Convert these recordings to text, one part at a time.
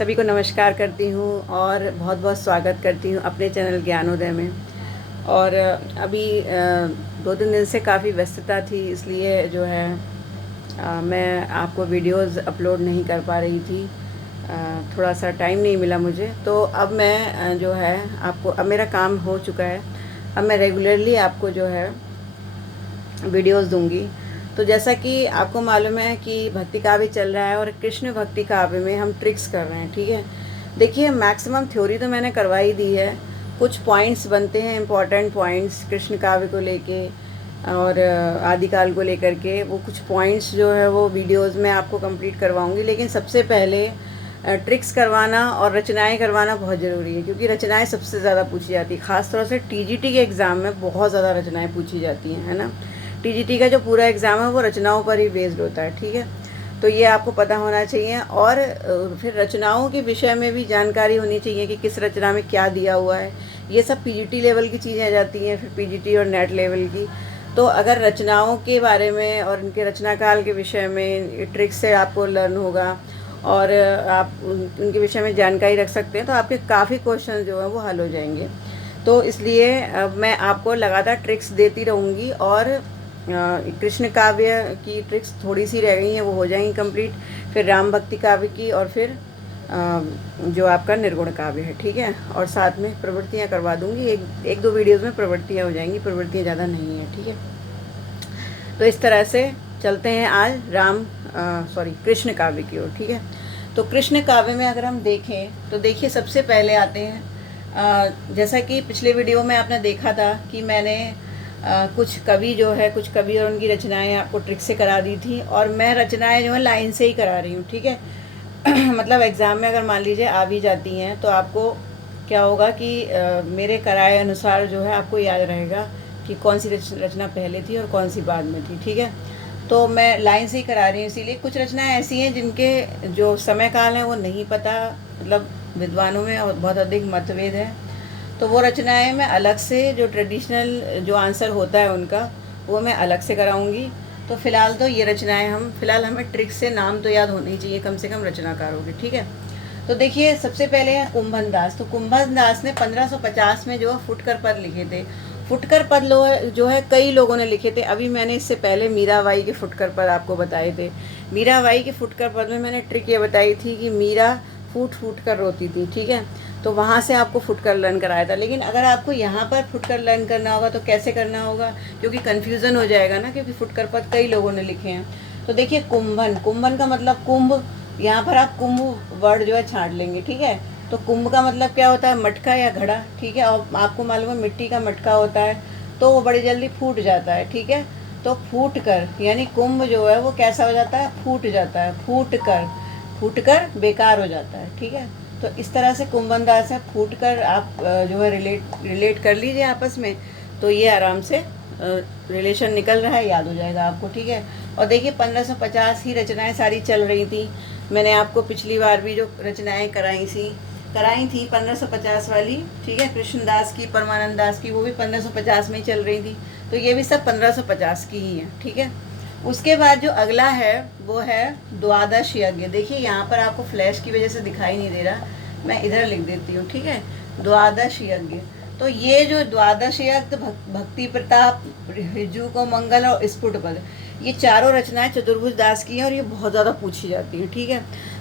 सभी को नमस्कार करती हूँ और बहुत बहुत स्वागत करती हूँ अपने चैनल ज्ञानोदय में। और अभी 2-3 दिन से काफ़ी व्यस्तता थी, इसलिए जो है मैं आपको वीडियोस अपलोड नहीं कर पा रही थी। थोड़ा सा टाइम नहीं मिला मुझे, तो अब मैं जो है आपको, अब मेरा काम हो चुका है। अब मैं रेगुलरली आपको जो है वीडियोस दूंगी। तो जैसा कि आपको मालूम है कि भक्ति काव्य चल रहा है और कृष्ण भक्ति काव्य में हम ट्रिक्स कर रहे हैं, ठीक है। देखिए, मैक्सिमम थ्योरी तो मैंने करवा ही दी है, कुछ पॉइंट्स बनते हैं, इम्पॉर्टेंट पॉइंट्स कृष्ण काव्य को लेके और आदिकाल को लेकर के, वो कुछ पॉइंट्स जो है वो वीडियोस में आपको कंप्लीट करवाऊंगी। लेकिन सबसे पहले ट्रिक्स करवाना और रचनाएं करवाना बहुत ज़रूरी है, क्योंकि रचनाएं सबसे ज़्यादा पूछी जाती है। ख़ासतौर से टीजीटी के एग्ज़ाम में बहुत ज़्यादा रचनाएं पूछी जाती हैं, है ना। टीजीटी का जो पूरा एग्ज़ाम है वो रचनाओं पर ही बेस्ड होता है, ठीक है। तो ये आपको पता होना चाहिए। और फिर रचनाओं के विषय में भी जानकारी होनी चाहिए कि किस रचना में क्या दिया हुआ है। ये सब पीजीटी लेवल की चीज़ें आ जाती हैं, फिर पीजीटी और नेट लेवल की। तो अगर रचनाओं के बारे में और उनके रचनाकाल के विषय में ट्रिक्स से आपको लर्न होगा और आप उनके विषय में जानकारी रख सकते हैं, तो आपके काफ़ी क्वेश्चन जो हैं वो हल हो जाएंगे। तो इसलिए मैं आपको लगातार ट्रिक्स देती रहूँगी। और कृष्ण काव्य की ट्रिक्स थोड़ी सी रह गई हैं, वो हो जाएंगी कंप्लीट। फिर राम भक्ति काव्य की, और फिर जो आपका निर्गुण काव्य है, ठीक है। और साथ में प्रवृत्तियाँ करवा दूंगी, एक दो वीडियोज़ में प्रवृत्तियाँ हो जाएंगी, प्रवृत्तियाँ ज़्यादा नहीं है, ठीक है। तो इस तरह से चलते हैं आज कृष्ण काव्य की ओर, ठीक है। तो कृष्ण काव्य में अगर हम देखें तो देखिए, सबसे पहले आते हैं, जैसा कि पिछले वीडियो में आपने देखा था कि मैंने कुछ कवि और उनकी रचनाएं आपको ट्रिक से करा दी थी। और मैं रचनाएं जो है लाइन से ही करा रही हूँ, ठीक है। मतलब एग्ज़ाम में अगर मान लीजिए आ भी जाती हैं, तो आपको क्या होगा कि मेरे कराए अनुसार जो है आपको याद रहेगा कि कौन सी रचना पहले थी और कौन सी बाद में थी, ठीक है। तो मैं लाइन से ही करा रही हूँ, इसीलिए कुछ रचनाएं ऐसी हैं जिनके जो समय काल है वो नहीं पता, मतलब विद्वानों में बहुत अधिक मतभेद है। तो वो रचनाएं मैं अलग से, जो ट्रेडिशनल जो आंसर होता है उनका, वो मैं अलग से कराऊंगी। तो फ़िलहाल तो ये रचनाएं फ़िलहाल हमें ट्रिक से नाम तो याद होने ही चाहिए कम से कम रचनाकारों के, ठीक है। तो देखिए, सबसे पहले है कुंभन दास। तो कुंभन दास ने 1550 में जो फुटकर पद लिखे थे। फुटकर पद जो है कई लोगों ने लिखे थे। अभी मैंने इससे पहले मीराबाई के फुटकर पद आपको बताए थे। मीराबाई के फुटकर पद में मैंने ट्रिक ये बताई थी कि मीरा फूट फूट कर रोती थी, ठीक है। तो वहाँ से आपको फुटकर लर्न कराया था। लेकिन अगर आपको यहाँ पर फुटकर लर्न करना होगा तो कैसे करना होगा, क्योंकि कन्फ्यूज़न हो जाएगा ना, क्योंकि फुटकर पद कई लोगों ने लिखे हैं। तो देखिए, कुंभन का मतलब कुंभ, यहाँ पर आप कुंभ वर्ड जो है छांट लेंगे, ठीक है। तो कुंभ का मतलब क्या होता है, मटका या घड़ा, ठीक है। और आपको मालूम है मिट्टी का मटका होता है, तो वो बड़ी जल्दी फूट जाता है, ठीक है। तो फूट कर, यानी कुंभ जो है वो कैसा हो जाता है, फूट जाता है। फूट कर बेकार हो जाता है, ठीक है। तो इस तरह से कुंभन दास है, फूट कर आप जो है रिलेट कर लीजिए आपस में, तो ये आराम से रिलेशन निकल रहा है, याद हो जाएगा आपको, ठीक है। और देखिए, 1550 ही रचनाएं सारी चल रही थी। मैंने आपको पिछली बार भी जो रचनाएं कराई थी 1550 वाली, ठीक है, कृष्णदास की, परमानंद दास की, वो भी 1550 में ही चल रही थी। तो ये भी सब 1550 की ही है, ठीक है। उसके बाद जो अगला है वो है द्वादश यज्ञ। देखिए, यहाँ पर आपको फ्लैश की वजह से दिखाई नहीं दे रहा, मैं इधर लिख देती हूँ, ठीक है। द्वादश यज्ञ। तो ये जो द्वादश यज्ञ, भक्ति प्रताप, ऋजु को मंगल और स्फुट पद, ये चारों रचनाएं चतुर्भुज दास की हैं और ये बहुत ज़्यादा पूछी जाती हैं, ठीक है।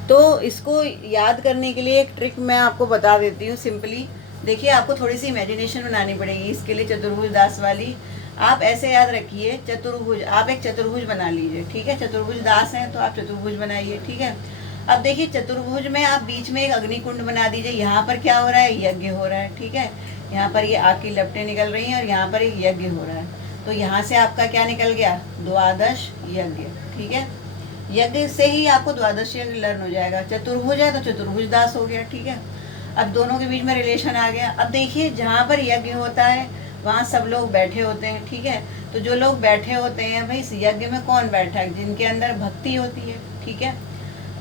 तो इसको याद करने के लिए एक ट्रिक मैं आपको बता देती हूँ सिंपली। देखिए, आपको थोड़ी सी इमेजिनेशन बनानी पड़ेगी इसके लिए, चतुर्भुज दास वाली। आप ऐसे याद रखिए, चतुर्भुज, आप एक चतुर्भुज बना लीजिए, ठीक है। चतुर्भुज दास हैं तो आप चतुर्भुज बनाइए, ठीक है। अब देखिए, चतुर्भुज में आप बीच में एक अग्निकुंड बना दीजिए। यहाँ पर क्या हो रहा है, यज्ञ हो रहा है, ठीक है। यहाँ पर ये आग की लपटें निकल रही हैं और यहाँ पर एक यज्ञ हो रहा है। तो यहाँ से आपका क्या निकल गया, द्वादश यज्ञ, ठीक है। यज्ञ से ही आपको द्वादश यज्ञ लर्न हो जाएगा। चतुर्भुज है तो चतुर्भुज दास हो गया, ठीक है। अब दोनों के बीच में रिलेशन आ गया। अब देखिए, जहाँ पर यज्ञ होता है वहाँ सब लोग बैठे होते हैं, ठीक है। तो जो लोग बैठे होते हैं, भाई इस यज्ञ में कौन बैठा है, जिनके अंदर भक्ति होती है, ठीक है।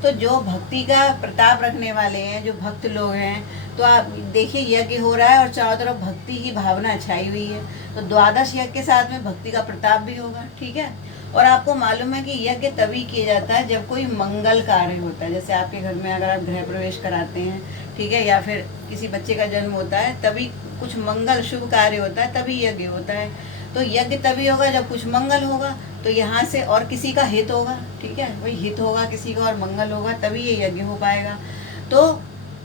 तो जो भक्ति का प्रताप रखने वाले हैं, जो भक्त लोग हैं, तो आप देखिए यज्ञ हो रहा है और चारों तरफ भक्ति की भावना छाई हुई है। तो द्वादश यज्ञ के साथ में भक्ति का प्रताप भी होगा, ठीक है। और आपको मालूम है कि यज्ञ तभी किया जाता है जब कोई मंगल कार्य होता है। जैसे आपके घर में अगर आप गृह प्रवेश कराते हैं, ठीक है, या फिर किसी बच्चे का जन्म होता है, तभी कुछ मंगल शुभ कार्य होता है, तभी यज्ञ होता है। तो यज्ञ तभी होगा जब कुछ मंगल होगा, तो यहाँ से और किसी का हित होगा, ठीक है, वही हित होगा किसी का और मंगल होगा, तभी ये यज्ञ हो पाएगा। तो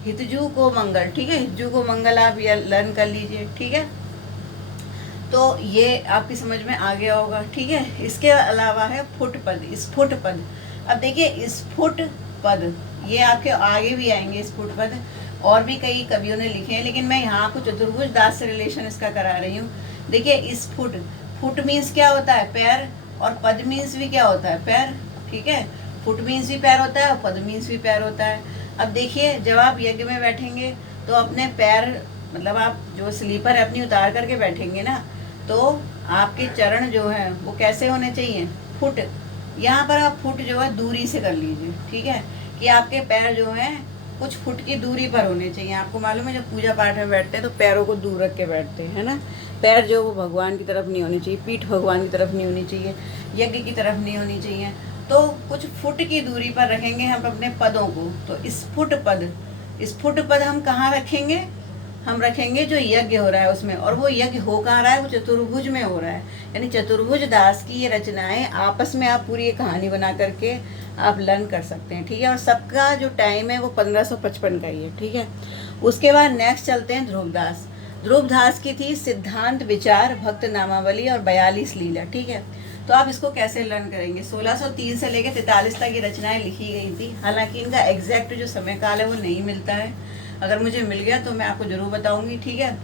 हितजू को मंगल, ठीक है, हितजू को मंगल आप ये लर्न कर लीजिए, ठीक है। तो ये आपकी समझ में आ गया होगा, ठीक है। इसके अलावा है फुट पद, स्फुट पद। अब देखिए स्फुट पद, ये आपके आगे भी आएंगे स्फुट पद, और भी कई कवियों ने लिखे हैं, लेकिन मैं यहाँ आपको चतुर्भुज दास से रिलेशन इसका करा रही हूँ। देखिए स्फुट, फुट मीन्स क्या होता है, पैर, और पद मीन्स भी क्या होता है, पैर, ठीक है। फुट मीन्स भी पैर होता है और पद मीन्स भी पैर होता है। अब देखिए जब आप यज्ञ में बैठेंगे तो अपने पैर, मतलब आप जो स्लीपर अपनी उतार करके बैठेंगे ना, तो आपके चरण जो हैं वो कैसे होने चाहिए, फुट। यहाँ पर आप फुट जो है दूरी से कर लीजिए, ठीक है, कि आपके पैर जो हैं कुछ फुट की दूरी पर होने चाहिए। आपको मालूम है जब पूजा पाठ में बैठते हैं तो पैरों को दूर रख के बैठते हैं, है ना। पैर जो वो भगवान की तरफ नहीं होनी चाहिए, पीठ भगवान की तरफ नहीं होनी चाहिए, यज्ञ की तरफ नहीं होनी चाहिए। तो कुछ फुट की दूरी पर रखेंगे हम अपने पदों को। तो स्फुट पद, स्फुट पद हम कहाँ रखेंगे, हम रखेंगे जो यज्ञ हो रहा है उसमें। और वो यज्ञ हो कहाँ रहा है, वो चतुर्भुज में हो रहा है। यानी चतुर्भुज दास की ये रचनाएं आपस में आप पूरी एक कहानी बना करके आप लर्न कर सकते हैं, ठीक है। और सबका जो टाइम है वो 1555 का ही है, ठीक है। उसके बाद नेक्स्ट चलते हैं ध्रुवदास। ध्रुवदास की थी सिद्धांत, विचार, भक्त नामावली और 42 लीला, ठीक है। तो आप इसको कैसे लर्न करेंगे, 1603 से लेकर 43 तक ये रचनाएं लिखी गई थी। हालांकि इनका एग्जैक्ट जो समय काल है वो नहीं मिलता है, अगर मुझे मिल गया तो मैं आपको जरूर बताऊंगी, ठीक है।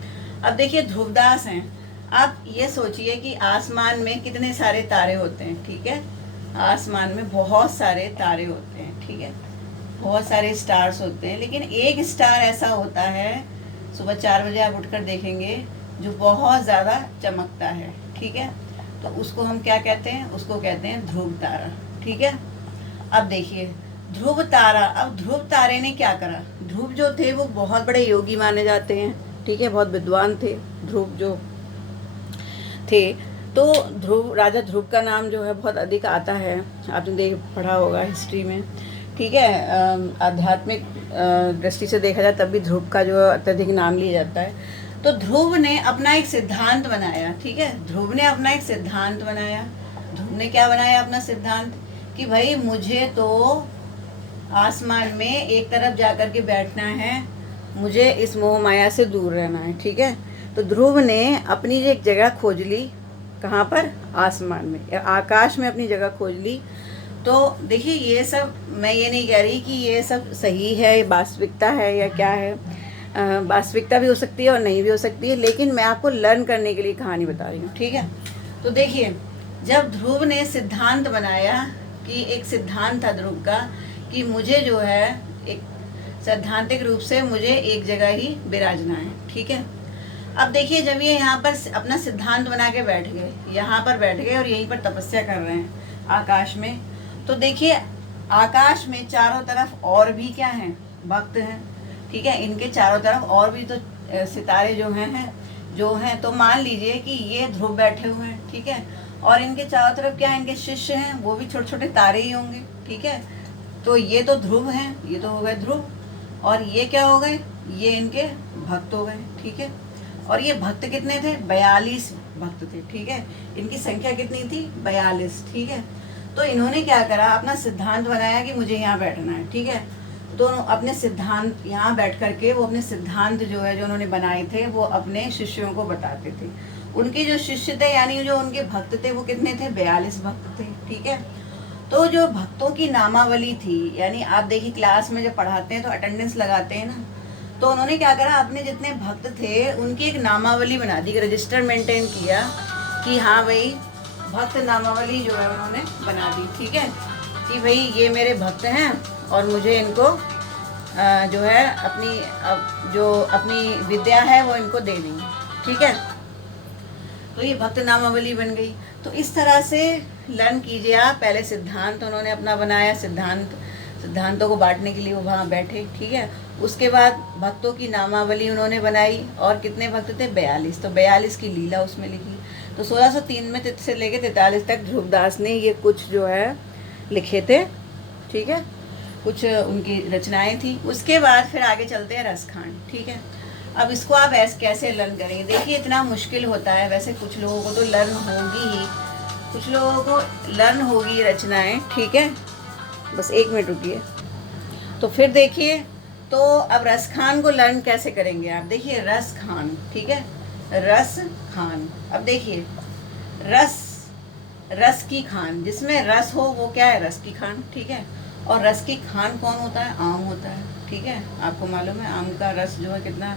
अब देखिए ध्रुवदास हैं, आप ये सोचिए कि आसमान में कितने सारे तारे होते हैं, ठीक है। आसमान में बहुत सारे तारे होते हैं, ठीक है, बहुत सारे स्टार्स होते हैं, लेकिन एक स्टार ऐसा होता है, सुबह 4 बजे आप उठकर देखेंगे, जो बहुत ज़्यादा चमकता है, ठीक है। तो उसको हम क्या कहते हैं, उसको कहते हैं ध्रुव तारा, ठीक है। अब देखिए ध्रुव तारा, अब ध्रुव तारे ने क्या करा, ध्रुव जो थे वो बहुत बड़े योगी माने जाते हैं, ठीक है, बहुत विद्वान थे ध्रुव जो थे। तो ध्रुव, राजा ध्रुव का नाम जो है बहुत अधिक आता है, आपने देख पढ़ा होगा हिस्ट्री में, ठीक है। आध्यात्मिक दृष्टि से देखा जाए तब भी ध्रुव का जो अत्यधिक नाम लिया जाता है। तो ध्रुव ने अपना एक सिद्धांत बनाया, ठीक है, ध्रुव ने अपना एक सिद्धांत बनाया। ध्रुव ने क्या बनाया अपना सिद्धांत, कि भाई मुझे तो आसमान में एक तरफ जाकर के बैठना है, मुझे इस मोह माया से दूर रहना है, ठीक है। तो ध्रुव ने अपनी एक जगह खोज ली, कहाँ पर, आसमान में, आकाश में अपनी जगह खोज ली। तो देखिए ये सब, मैं ये नहीं कह रही कि ये सब सही है, वास्तविकता है या क्या है, वास्तविकता भी हो सकती है और नहीं भी हो सकती है, लेकिन मैं आपको लर्न करने के लिए कहानी बता रही हूँ, ठीक है। तो देखिए जब ध्रुव ने सिद्धांत बनाया, कि एक सिद्धांत था ध्रुव का कि मुझे जो है एक सैद्धांतिक रूप से मुझे एक जगह ही विराजना है, ठीक है। अब देखिए जब ये यहाँ पर अपना सिद्धांत बना के बैठ गए, यहाँ पर बैठ गए और यहीं पर तपस्या कर रहे हैं आकाश में, तो देखिए आकाश में चारों तरफ और भी क्या हैं, भक्त हैं, ठीक है। इनके चारों तरफ और भी तो सितारे जो हैं, तो मान लीजिए कि ये ध्रुव बैठे हुए हैं, ठीक है, और इनके चारों तरफ क्या है, इनके शिष्य हैं, वो भी छोटे छोटे तारे ही होंगे, ठीक है। तो ये तो ध्रुव हैं, ये तो हो गए ध्रुव, और ये क्या हो गए, ये इनके भक्त हो गए, ठीक है। और ये भक्त कितने थे, 42 भक्त थे, ठीक है। इनकी संख्या कितनी थी, 42, ठीक है। तो इन्होंने क्या करा, अपना सिद्धांत बनाया कि मुझे यहाँ बैठना है, ठीक है। तो अपने सिद्धांत यहाँ बैठ करके वो अपने सिद्धांत जो है, जो उन्होंने बनाए थे, वो अपने शिष्यों को बताते थे। उनके जो शिष्य थे, यानी जो उनके भक्त थे, वो कितने थे, 42 भक्त थे, ठीक है। तो जो भक्तों की नामावली थी, यानी आप देखिए क्लास में जब पढ़ाते हैं तो अटेंडेंस लगाते हैं ना, तो उन्होंने क्या करा, अपने जितने भक्त थे उनकी एक नामावली बना दी, रजिस्टर मेंटेन किया कि हाँ भाई भक्त नामावली जो है उन्होंने बना दी, ठीक है, कि भाई ये मेरे भक्त हैं और मुझे इनको जो है अपनी विद्या है वो इनको देनी है, ठीक है। तो ये भक्त नामावली बन गई। तो इस तरह से लर्न कीजिए आप। पहले सिद्धांत उन्होंने अपना बनाया, सिद्धांतों को बांटने के लिए वो वहाँ बैठे, ठीक है। उसके बाद भक्तों की नामावली उन्होंने बनाई, और कितने भक्त थे, 42। तो 42 की लीला उसमें लिखी। तो 1603 में से लेके 43 तक ध्रुवदास ने ये कुछ जो है लिखे थे, ठीक है, कुछ उनकी रचनाएं थी। उसके बाद फिर आगे चलते हैं रसखान, ठीक है। अब इसको आप कैसे लर्न करेंगे, देखिए इतना मुश्किल होता है। वैसे कुछ लोगों को तो लर्न होगी ही, कुछ लोगों को लर्न होगी रचनाएं, ठीक है। बस 1 मिनट रुकिए। तो फिर देखिए, तो अब रसखान को लर्न कैसे करेंगे आप, देखिए रसखान, ठीक है, रसखान। अब देखिए रस की खान, जिसमें रस हो वो क्या है, रस की खान, ठीक है। और रस की खान कौन होता है, आम होता है, ठीक है। आपको मालूम है आम का रस जो है कितना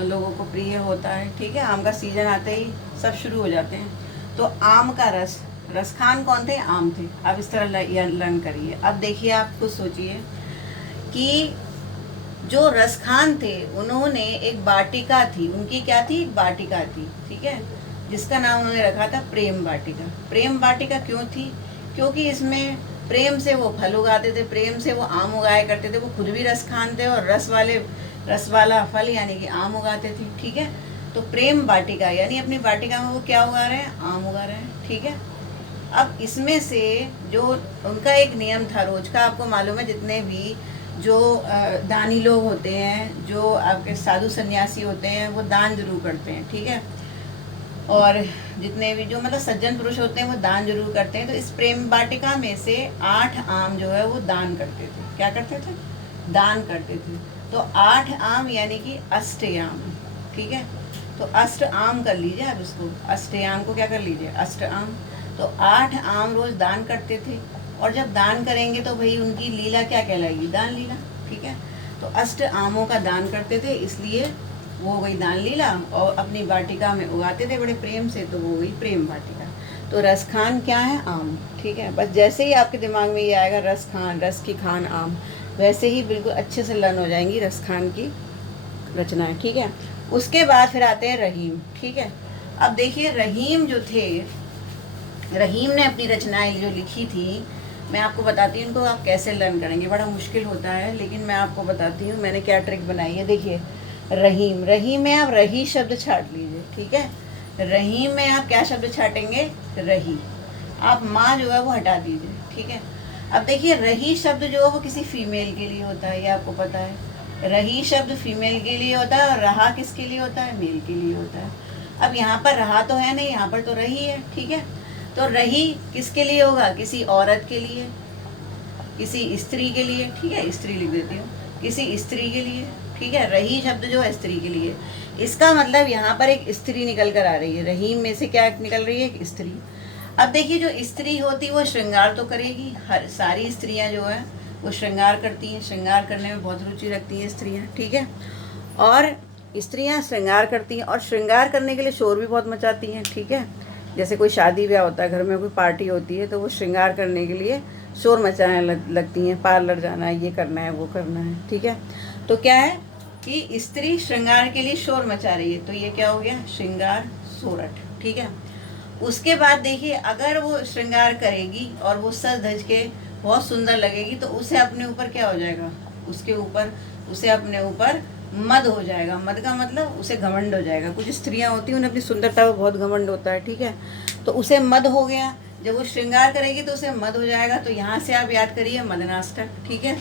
लोगों को प्रिय होता है, ठीक है। आम का सीजन आते ही सब शुरू हो जाते हैं। तो आम का रस, रसखान कौन थे, आम थे। अब इस तरह लर्न करिए। अब देखिए, आप कुछ सोचिए कि जो रसखान थे उन्होंने एक वाटिका थी, उनकी क्या थी, वाटिका थी, ठीक है, जिसका नाम उन्होंने रखा था प्रेम वाटिका। प्रेम वाटिका क्यों थी, क्योंकि इसमें प्रेम से वो फल उगाते थे, प्रेम से वो आम उगाया करते थे। वो खुद भी रसखान थे और रस वाला फल यानी कि आम उगाते थे, ठीक है। तो प्रेम वाटिका यानी अपनी वाटिका में वो क्या उगा रहे हैं, आम उगा रहे हैं, ठीक है। अब इसमें से जो उनका एक नियम था रोज का, आपको मालूम है जितने भी जो दानी लोग होते हैं, जो आपके साधु सन्यासी होते हैं, वो दान जरूर करते हैं, ठीक है। और जितने भी जो मतलब सज्जन पुरुष होते हैं वो दान जरूर करते हैं। तो इस प्रेम वाटिका में से 8 आम जो है वो दान करते थे। क्या करते थे, दान करते थे। तो 8 आम यानी कि अष्टयाम, ठीक है। तो अष्ट आम कर लीजिए आप इसको, अष्टयाम को क्या कर लीजिए, अष्ट आम। तो 8 आम रोज दान करते थे। और जब दान करेंगे तो भाई उनकी लीला क्या कहलाएगी, दान लीला, ठीक है। तो अष्ट आमों का दान करते थे, इसलिए वो हो गई दान लीला। और अपनी वाटिका में उगाते थे बड़े प्रेम से, तो वो हो गई प्रेम वाटिका। तो रसखान क्या है, आम, ठीक है। बस जैसे ही आपके दिमाग में ये आएगा रसखान, रस की खान, आम, वैसे ही बिल्कुल अच्छे से लर्न हो जाएंगी रसखान की रचनाएं, ठीक है। उसके बाद फिर आते हैं रहीम, ठीक है। अब देखिए रहीम जो थे, रहीम ने अपनी रचनाएं जो लिखी थी, मैं आपको बताती हूँ उनको आप कैसे लर्न करेंगे। बड़ा मुश्किल होता है लेकिन मैं आपको बताती हूँ मैंने क्या ट्रिक बनाई है। देखिए रहीम, रहीम में आप रही शब्द छाट लीजिए, ठीक है। रहीम में आप क्या शब्द छाटेंगे, रही। आप माँ जो है वो हटा दीजिए, ठीक है। अब देखिए रही शब्द जो है वो किसी फीमेल के लिए होता है, ये आपको पता है। रही शब्द फीमेल के लिए होता है और रहा किसके लिए होता है, मेल के लिए होता है। अब यहाँ पर रहा तो है नहीं, यहाँ पर तो रही है, ठीक है। तो रही किसके लिए होगा, किसी औरत के लिए, किसी स्त्री के लिए, ठीक है, स्त्री लिख देती हूँ, किसी स्त्री के लिए, ठीक है। रही शब्द जो है स्त्री के लिए, इसका मतलब यहाँ पर एक स्त्री निकल कर आ रही है। रहीम में से क्या निकल रही है, एक स्त्री। अब देखिए जो स्त्री होती वो श्रृंगार तो करेगी, हर सारी स्त्रियाँ जो है वो श्रृंगार करती हैं, श्रृंगार करने में बहुत रुचि रखती हैं स्त्रियाँ, ठीक है। और स्त्रियाँ श्रृंगार करती हैं और श्रृंगार करने के लिए शोर भी बहुत मचाती हैं, ठीक है। जैसे कोई शादी ब्याह होता है, घर में कोई पार्टी होती है, तो वो श्रृंगार करने के लिए शोर मचाने लगती हैं, पार्लर जाना है, ये करना है, वो करना है, ठीक है। तो क्या है कि स्त्री श्रृंगार के लिए शोर मचा रही है, तो ये क्या हो गया, श्रृंगार सोरठ, ठीक है। उसके बाद देखिए अगर वो श्रृंगार करेगी और वो सज धज के बहुत सुंदर लगेगी, तो उसे अपने ऊपर क्या हो जाएगा, उसके ऊपर उसे अपने ऊपर मद हो जाएगा। मद का मतलब उसे घमंड हो जाएगा। कुछ स्त्रियां होती हैं उन्हें अपनी सुंदरता पर बहुत घमंड होता है, ठीक है। तो उसे मद हो गया, जब वो श्रृंगार करेगी तो उसे मद हो जाएगा। तो यहाँ से आप याद करिए मदनाष्टक, ठीक है।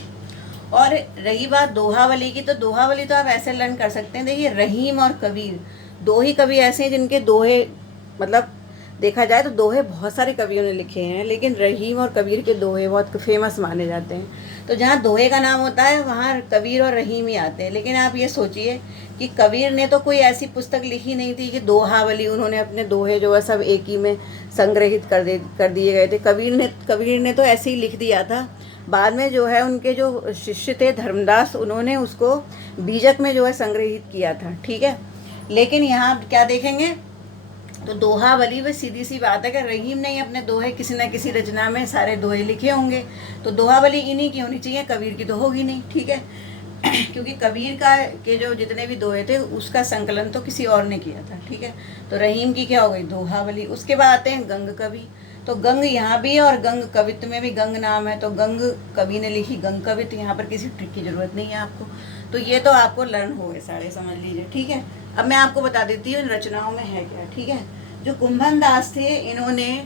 और रही बात दोहावली की, तो दोहावली तो आप ऐसे लर्न कर सकते हैं। देखिए रहीम और कबीर दो ही कवि ऐसे हैं जिनके दोहे, मतलब देखा जाए तो दोहे बहुत सारे कवियों ने लिखे हैं, लेकिन रहीम और कबीर के दोहे बहुत फेमस माने जाते हैं। तो जहाँ दोहे का नाम होता है वहाँ कबीर और रहीम ही आते हैं। लेकिन आप ये सोचिए कि कबीर ने तो कोई ऐसी पुस्तक लिखी नहीं थी कि दोहावली, उन्होंने अपने दोहे जो है सब एक ही में संग्रहित कर दिए गए थे। कबीर ने तो ऐसे ही लिख दिया था। बाद में जो है उनके जो शिष्य थे धर्मदास, उन्होंने उसको बीजक में जो है संग्रहित किया था, ठीक है। लेकिन यहाँ क्या देखेंगे, तो दोहावली में सीधी सी बात है कि रहीम ने ही अपने दोहे किसी न किसी रचना में सारे दोहे लिखे होंगे, तो दोहावली इन्हीं की होनी चाहिए, कबीर की तो होगी नहीं, ठीक है। क्योंकि कबीर के जो जितने भी दोहे थे उसका संकलन तो किसी और ने किया था, ठीक है। तो रहीम की क्या हो गई, दोहावली। उसके बाद आते हैं गंग कवि। तो गंग यहाँ भी है और गंग कवित्व में भी गंग नाम है, तो गंग कवि ने लिखी गंग कवित्व। यहाँ पर किसी ट्रिक की जरूरत नहीं है आपको। तो ये तो आपको लर्न हो गए सारे, समझ लीजिए, ठीक है। अब मैं आपको बता देती हूँ इन रचनाओं में है क्या, ठीक है। जो कुंभन दास थे इन्होंने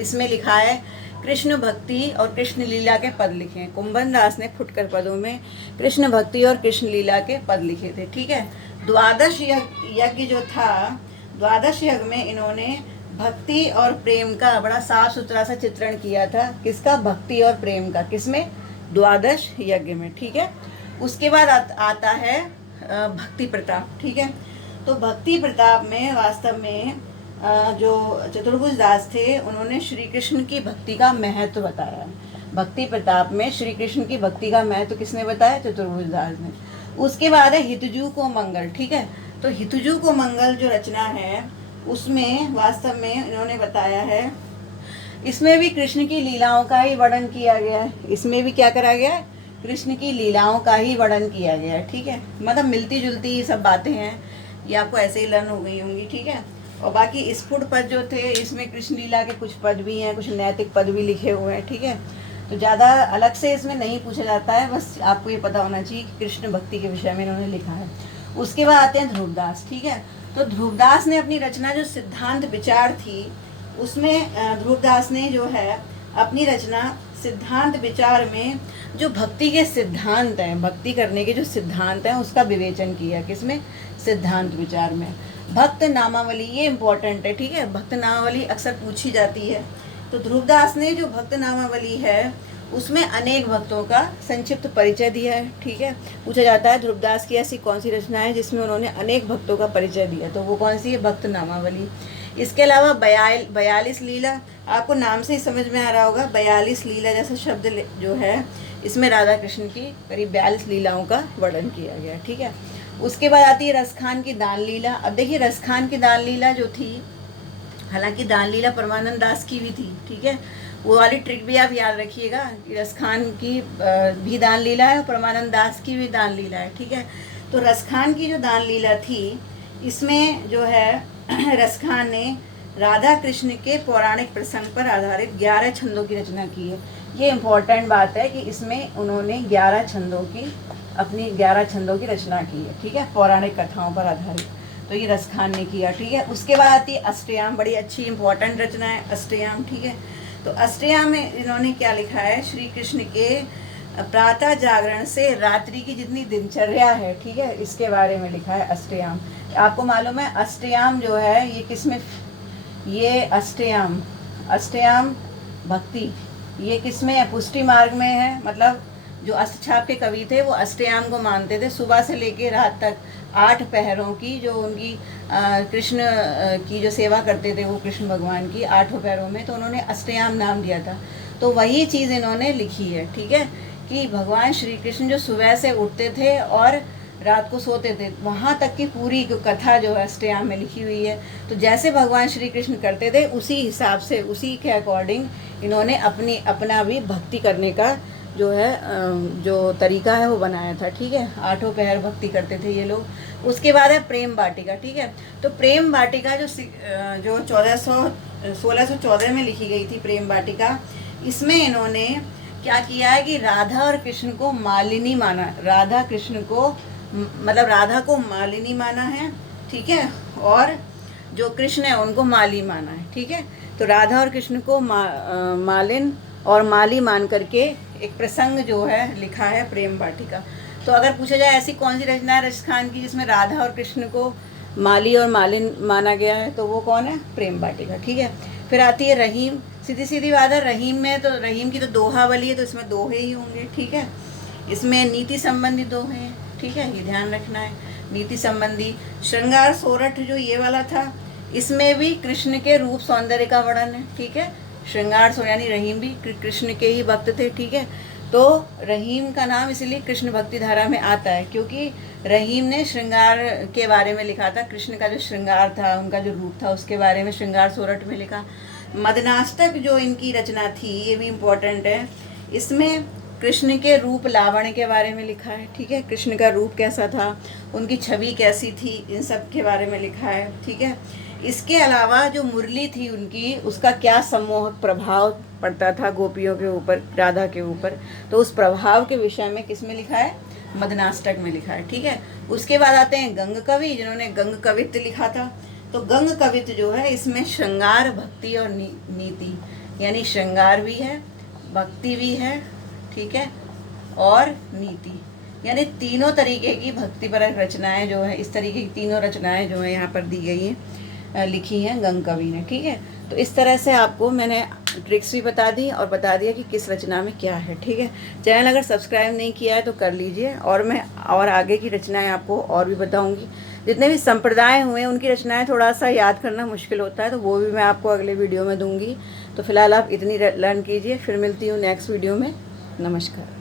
इसमें लिखा है कृष्ण भक्ति और कृष्ण लीला के पद लिखे हैं। कुंभन दास ने फुटकर पदों में कृष्ण भक्ति और कृष्ण लीला के पद लिखे थे, ठीक है। द्वादश यज्ञ जो था, द्वादश यज्ञ में इन्होंने भक्ति और प्रेम का बड़ा साफ सुथरा सा चित्रण किया था। किसका? भक्ति और प्रेम का। किसमें? द्वादश यज्ञ में, ठीक है। उसके बाद आता है भक्ति प्रताप, ठीक है। तो भक्ति प्रताप में वास्तव में जो चतुर्भुज दास थे उन्होंने श्री कृष्ण की भक्ति का महत्व बताया। भक्ति प्रताप में श्री कृष्ण की भक्ति का महत्व किसने बताया? चतुर्भुज दास ने। उसके बाद है हितजू को मंगल, ठीक है। तो हितजू को मंगल जो रचना है उसमें वास्तव में इन्होंने बताया है, इसमें भी कृष्ण की लीलाओं का ही वर्णन किया गया है। इसमें भी क्या करा गया है? कृष्ण की लीलाओं का ही वर्णन किया गया है, ठीक है। मतलब मिलती जुलती ये सब बातें हैं, ये आपको ऐसे ही लर्न हो गई होंगी, ठीक है। और बाकी स्फुट पद जो थे इसमें कृष्ण लीला के कुछ पद भी हैं, कुछ नैतिक पद भी लिखे हुए हैं, ठीक है। तो ज़्यादा अलग से इसमें नहीं पूछा जाता है, बस आपको ये पता होना चाहिए कि कृष्ण भक्ति के विषय में इन्होंने लिखा है। उसके बाद आते हैं ध्रुवदास, ठीक है। तो ध्रुवदास ने अपनी रचना जो सिद्धांत विचार थी उसमें ध्रुवदास ने जो है अपनी रचना सिद्धांत विचार में जो भक्ति के सिद्धांत हैं, भक्ति करने के जो सिद्धांत हैं उसका विवेचन किया। किसमें? सिद्धांत विचार में। भक्त नामावली, ये इम्पोर्टेंट है, ठीक है। भक्त नामावली अक्सर पूछी जाती है। तो ध्रुवदास ने जो भक्त नामावली है उसमें अनेक भक्तों का संक्षिप्त परिचय दिया है, ठीक है। पूछा जाता है ध्रुवदास की ऐसी कौन सी रचना है जिसमें उन्होंने अनेक भक्तों का परिचय दिया, तो वो कौन सी है? भक्त नामावली। इसके अलावा 42 लीला, आपको नाम से ही समझ में आ रहा होगा, 42 लीला जैसा शब्द जो है इसमें राधा कृष्ण की करीब 42 लीलाओं का वर्णन किया गया, ठीक है। उसके बाद आती है रसखान की दान लीला। अब देखिए रसखान की दान लीला जो थी, हालांकि दान लीला परमानंद दास की भी थी, ठीक है। वो वाली ट्रिक भी आप याद रखिएगा कि रसखान की भी दान लीला है और परमानंद दास की भी दान लीला है, ठीक है। तो रसखान की जो दान लीला थी इसमें जो है रसखान ने राधा कृष्ण के पौराणिक प्रसंग पर आधारित 11 छंदों की रचना की है। ये इम्पोर्टेंट बात है कि इसमें उन्होंने 11 छंदों की अपनी 11 छंदों की रचना की है, ठीक है, पौराणिक कथाओं पर आधारित। तो ये रसखान ने किया, ठीक है। उसके बाद आती है अष्टयाम, बड़ी अच्छी इंपॉर्टेंट रचना है अष्टयाम, ठीक है। तो अष्टयाम में इन्होंने क्या लिखा है? श्री कृष्ण के प्रातः जागरण से रात्रि की जितनी दिनचर्या है, ठीक है, इसके बारे में लिखा है अष्टयाम। आपको मालूम है अष्टयाम जो है ये किसमें? ये अष्टयाम भक्ति ये किसमें है? पुष्टि मार्ग में है। मतलब जो अष्टछाप के कवि थे वो अष्टयाम को मानते थे। सुबह से लेके रात तक 8 पहरों की जो उनकी कृष्ण की जो सेवा करते थे वो कृष्ण भगवान की 8 पहरों में, तो उन्होंने अष्टयाम नाम दिया था। तो वही चीज़ इन्होंने लिखी है, ठीक है, कि भगवान श्री कृष्ण जो सुबह से उठते थे और रात को सोते थे, वहाँ तक की पूरी कथा जो है अष्टयाम में लिखी हुई है। तो जैसे भगवान श्री कृष्ण करते थे उसी हिसाब से, उसी के अकॉर्डिंग इन्होंने अपना भी भक्ति करने का जो है जो तरीका है वो बनाया था, ठीक है। 8 पहर भक्ति करते थे ये लोग। उसके बाद है प्रेम वाटिका, ठीक है। तो प्रेम वाटिका जो 1614 में लिखी गई थी प्रेम वाटिका, इसमें इन्होंने क्या किया है कि राधा और कृष्ण को मालिनी माना, राधा कृष्ण को मतलब राधा को मालिनी माना है, ठीक है, और जो कृष्ण है उनको माली माना है, ठीक है। तो राधा और कृष्ण को मालिन और माली मान करके एक प्रसंग जो है लिखा है प्रेम वाटिका। तो अगर पूछा जाए ऐसी कौन सी रचना है रसखान की जिसमें राधा और कृष्ण को माली और मालिन माना गया है, तो वो कौन है? प्रेम वाटिका, ठीक है। फिर आती है रहीम। सीधी सीधी बात है, रहीम में तो रहीम की तो दोहावली है, तो इसमें दोहे ही होंगे, ठीक है। इसमें नीति संबंधी दोहे हैं, ठीक है, ये ध्यान रखना है, नीति संबंधी। श्रृंगार सोरठ जो ये वाला था, इसमें भी कृष्ण के रूप सौंदर्य का वर्णन है, ठीक है। श्रृंगार सो यानी रहीम भी कृष्ण के ही भक्त थे, ठीक है। तो रहीम का नाम इसलिए कृष्ण भक्ति धारा में आता है क्योंकि रहीम ने श्रृंगार के बारे में लिखा था, कृष्ण का जो श्रृंगार था, उनका जो रूप था, उसके बारे में श्रृंगार सोरठ में लिखा। मदनाष्टक जो इनकी रचना थी ये भी इम्पोर्टेंट है। इसमें कृष्ण के रूप लावण्य के बारे में लिखा है, ठीक है, कृष्ण का रूप कैसा था, उनकी छवि कैसी थी, इन सब के बारे में लिखा है, ठीक है। इसके अलावा जो मुरली थी उनकी, उसका क्या सम्मोहक प्रभाव पड़ता था गोपियों के ऊपर, राधा के ऊपर, तो उस प्रभाव के विषय में किस में लिखा है? मदनाष्टक में लिखा है, ठीक है। उसके बाद आते हैं गंग कवि, जिन्होंने गंग कवित्त लिखा था। तो गंग कवित्त जो है इसमें श्रृंगार, भक्ति और नीति, यानी श्रृंगार भी है, भक्ति भी है, ठीक है, और नीति, यानी तीनों तरीके की भक्तिपरक रचनाएं जो है, इस तरीके की तीनों रचनाएं जो है यहाँ पर दी गई हैं, लिखी हैं गंग कवि ने, ठीक है। तो इस तरह से आपको मैंने ट्रिक्स भी बता दी और बता दिया कि किस रचना में क्या है, ठीक है। चैनल अगर सब्सक्राइब नहीं किया है तो कर लीजिए, और मैं और आगे की रचनाएं आपको और भी बताऊंगी। जितने भी संप्रदाय हुए उनकी रचनाएं थोड़ा सा याद करना मुश्किल होता है, तो वो भी मैं आपको अगले वीडियो में दूंगी। तो फिलहाल आप इतनी लर्न कीजिए, फिर मिलती हूँ नेक्स्ट वीडियो में। नमस्कार।